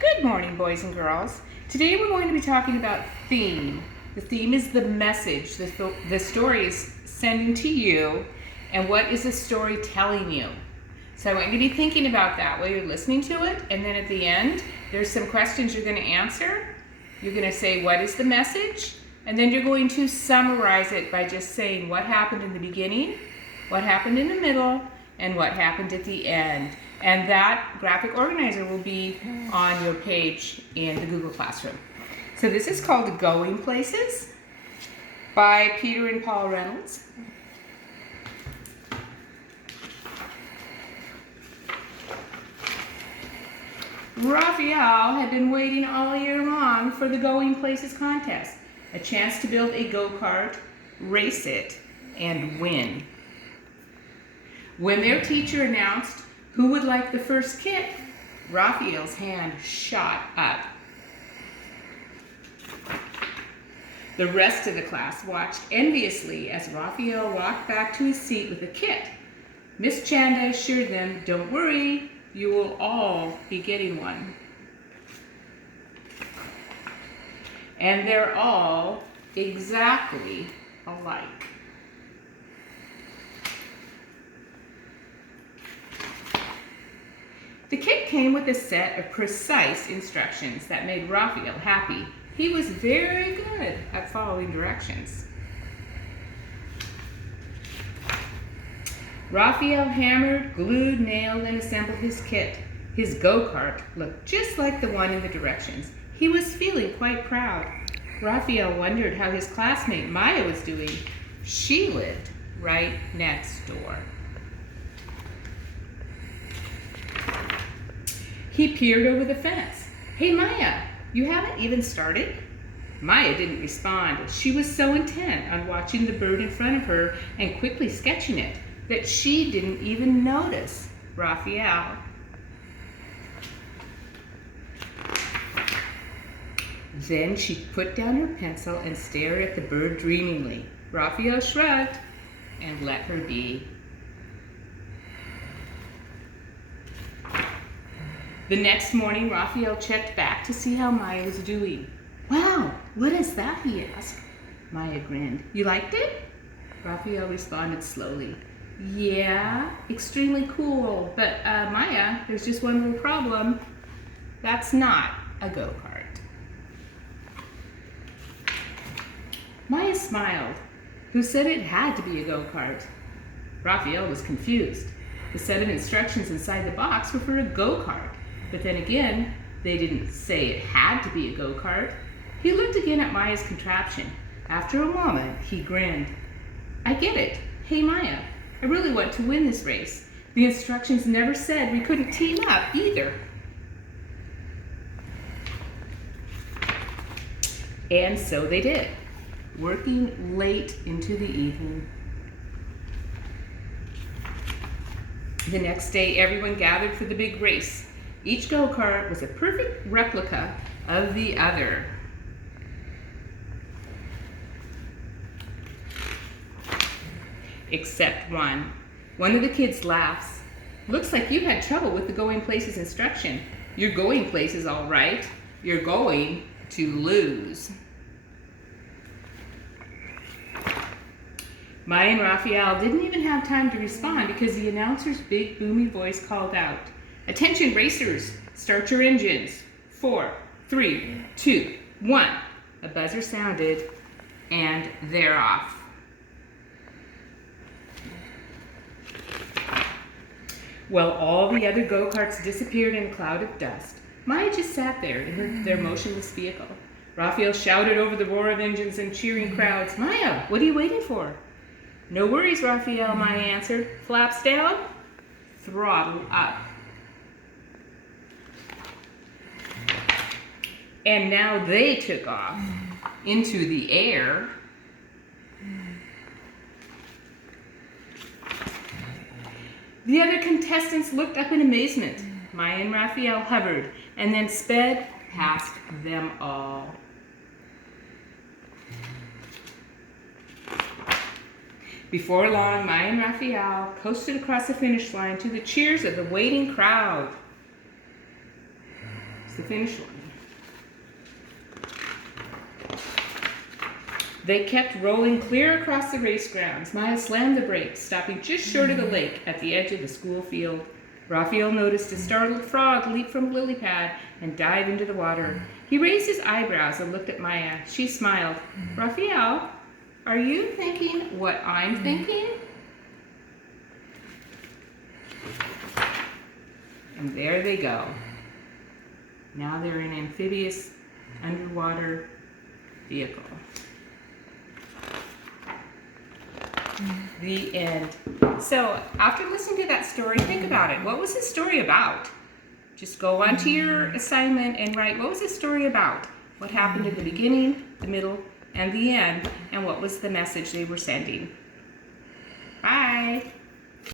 Good morning, boys and girls. Today we're going to be talking about theme. The theme is the message the story is sending to you, and what is the story telling you. So I want you to be thinking about that while you're listening to it, and then at the end, there's some questions you're going to answer. You're going to say, what is the message? And then you're going to summarize it by just saying what happened in the beginning, what happened in the middle, and what happened at the end. And that graphic organizer will be on your page in the Google Classroom. So this is called Going Places by Peter and Paul Reynolds. Raphael had been waiting all year long for the Going Places contest, a chance to build a go-kart, race it, and win. When their teacher announced who would like the first kit, Raphael's hand shot up. The rest of the class watched enviously as Raphael walked back to his seat with a kit. Miss Chanda assured them, "Don't worry, you will all be getting one." And they're all exactly alike. The kit came with a set of precise instructions that made Raphael happy. He was very good at following directions. Raphael hammered, glued, nailed, and assembled his kit. His go-kart looked just like the one in the directions. He was feeling quite proud. Raphael wondered how his classmate Maya was doing. She lived right next door. He peered over the fence. "Hey, Maya, you haven't even started?" Maya didn't respond. She was so intent on watching the bird in front of her and quickly sketching it that she didn't even notice Raphael. Then she put down her pencil and stared at the bird dreamingly. Raphael shrugged and let her be. The next morning, Raphael checked back to see how Maya was doing. "Wow, what is that?" he asked. Maya grinned. "You liked it?" Raphael responded slowly. "Yeah, extremely cool, but Maya, there's just one little problem. That's not a go-kart." Maya smiled. "Who said it had to be a go-kart?" Raphael was confused. The set of instructions inside the box were for a go-kart. But then again, they didn't say it had to be a go-kart. He looked again at Maya's contraption. After a moment, he grinned. "I get it. Hey, Maya, I really want to win this race. The instructions never said we couldn't team up either." And so they did, working late into the evening. The next day, everyone gathered for the big race. Each go-kart was a perfect replica of the other. Except one. One of the kids laughs. "Looks like you had trouble with the Going Places instruction. You're going places all right. You're going to lose." Maya and Raphael didn't even have time to respond because the announcer's big boomy voice called out, "Attention racers, start your engines. 4, 3, 2, 1. A buzzer sounded, and they're off. Well, all the other go-karts disappeared in a cloud of dust. Maya just sat there in their motionless vehicle. Raphael shouted over the roar of engines and cheering crowds, "Maya, what are you waiting for?" "No worries, Raphael," Maya answered. "Flaps down, throttle up." And now they took off into the air. The other contestants looked up in amazement. Maya and Raphael hovered and then sped past them all. Before long, Maya and Raphael coasted across the finish line to the cheers of the waiting crowd. the finish line. They kept rolling clear across the race grounds. Maya slammed the brakes, stopping just short of the lake at the edge of the school field. Raphael noticed a startled frog leap from the lily pad and dive into the water. He raised his eyebrows and looked at Maya. She smiled. Raphael, are you thinking what I'm thinking? And there they go. Now they're in an amphibious underwater vehicle. The end. So after listening to that story, think about it. What was the story about? Just go on to your assignment and write, what was the story about? What happened at the beginning, the middle, and the end, and what was the message they were sending? Bye.